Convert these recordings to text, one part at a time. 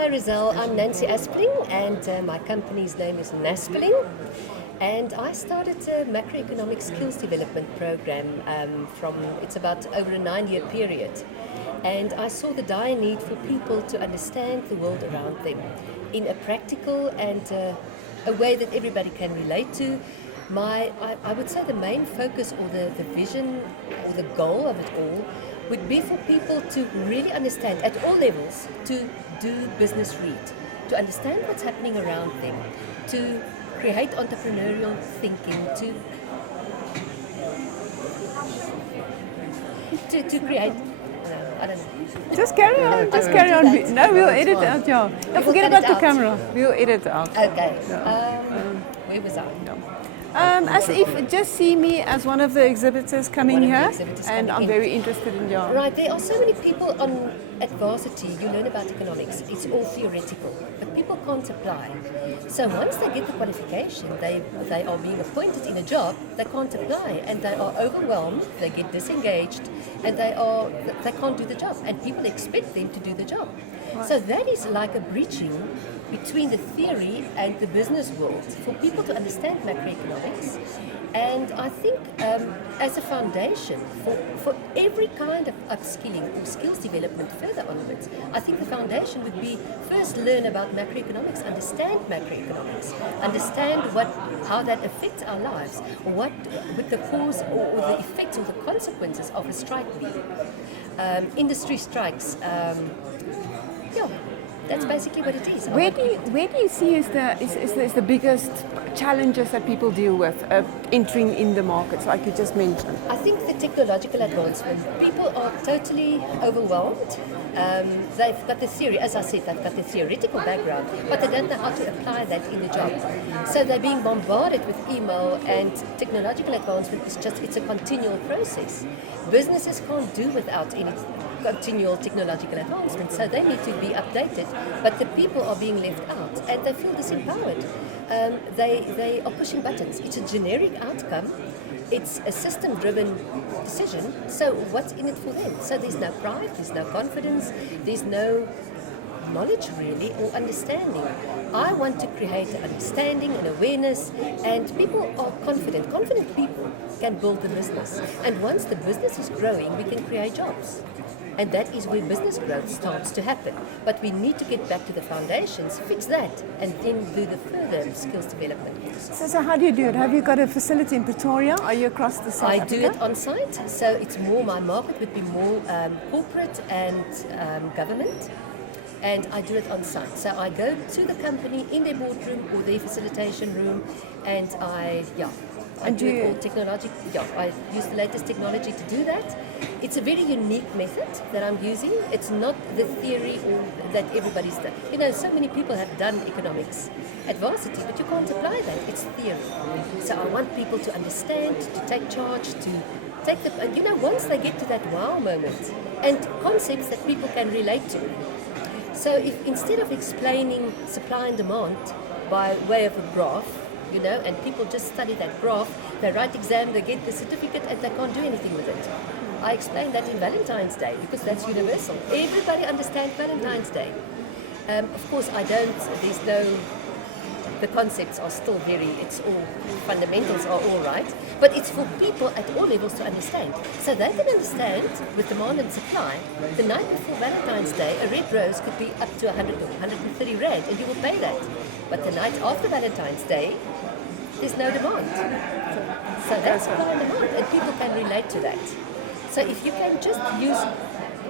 Hi Rizal, I'm Nancy Aspeling and my company's name is Naspeling. And I started a macroeconomic skills development program it's about over a 9-year period. And I saw the dire need for people to understand the world around them in a practical and a way that everybody can relate to. I would say the main focus or the vision or the goal of it all would be for people to really understand at all levels, to do business read, to understand what's happening around them, to create entrepreneurial thinking, to create, I don't know. Just carry on, just carry on. No, we'll edit it out, yeah. Don't forget about the camera. We'll edit it out. Okay. Where was I? As if just see me as one of the exhibitors coming here, and I'm very interested in your. Right, there are so many people at varsity. You learn about economics. It's all theoretical, but people can't apply. So once they get the qualification, they are being appointed in a job. They can't apply, and they are overwhelmed. They get disengaged, and they can't do the job. And people expect them to do the job. Right. So that is like a breaching between the theory and the business world for people to understand macroeconomics. And I think as a foundation for every kind of upskilling or skills development further onwards, I think the foundation would be first learn about macroeconomics, understand macroeconomics, understand how that affects our lives, what would the cause or the effects or the consequences of a strike be. Industry strikes, that's basically what it is. Where do you see is the biggest challenges that people deal with entering in the markets, like you just mentioned? I think the technological advancement. People are totally overwhelmed. They've got the theory, as I said, they've got the theoretical background, but they don't know how to apply that in the job. So they're being bombarded with email, and technological advancement it's a continual process. Businesses can't do without any continual technological advancement, so they need to be updated, but the people are being left out and they feel disempowered. They are pushing buttons. It's a generic outcome. It's a system-driven decision, so what's in it for them? So there's no pride, there's no confidence, there's no knowledge really or understanding. I want to create an understanding and awareness, and people are confident. Confident people can build the business, and once the business is growing, we can create jobs. And that is where business growth starts to happen. But we need to get back to the foundations, fix that, and then do the further skills development. So how do you do it? Have you got a facility in Pretoria? Are you across the South Africa? I do it on site, so it's more, my market would be more corporate and government. And I do it on site. So I go to the company in their boardroom or their facilitation room, and I do it all technology. I use the latest technology to do that. It's a very unique method that I'm using. It's not the theory or that everybody's done. You know, so many people have done economics at varsity, but you can't apply that. It's theory. So I want people to understand, to take charge, to take once they get to that wow moment and concepts that people can relate to. So if instead of explaining supply and demand by way of a graph, and people just study that graph, they write exam, they get the certificate, and they can't do anything with it. I explain that in Valentine's Day because that's universal. Everybody understands Valentine's Day. Of course, the concepts are still fundamentals are all right, but it's for people at all levels to understand. So they can understand with demand and supply, the night before Valentine's Day, a red rose could be up to 100 or 130 rand, and you will pay that. But the night after Valentine's Day, there's no demand. So that's supply and demand, and people can relate to that. So if you can just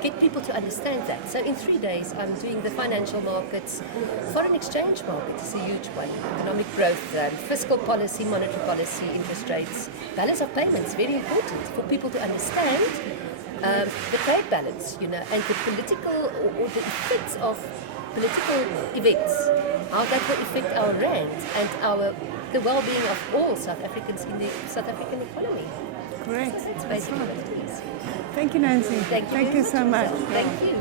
get people to understand that. So in 3 days, I'm doing the financial markets. Foreign exchange market is a huge one. Economic growth, fiscal policy, monetary policy, interest rates, balance of payments, very important for people to understand the trade balance, and the political or the effects of political events, how that will affect our rand and the well-being of all South Africans in the South African economy. Great. So that's basically what it is. Thank you, Nancy. Thank you so much. Thank you.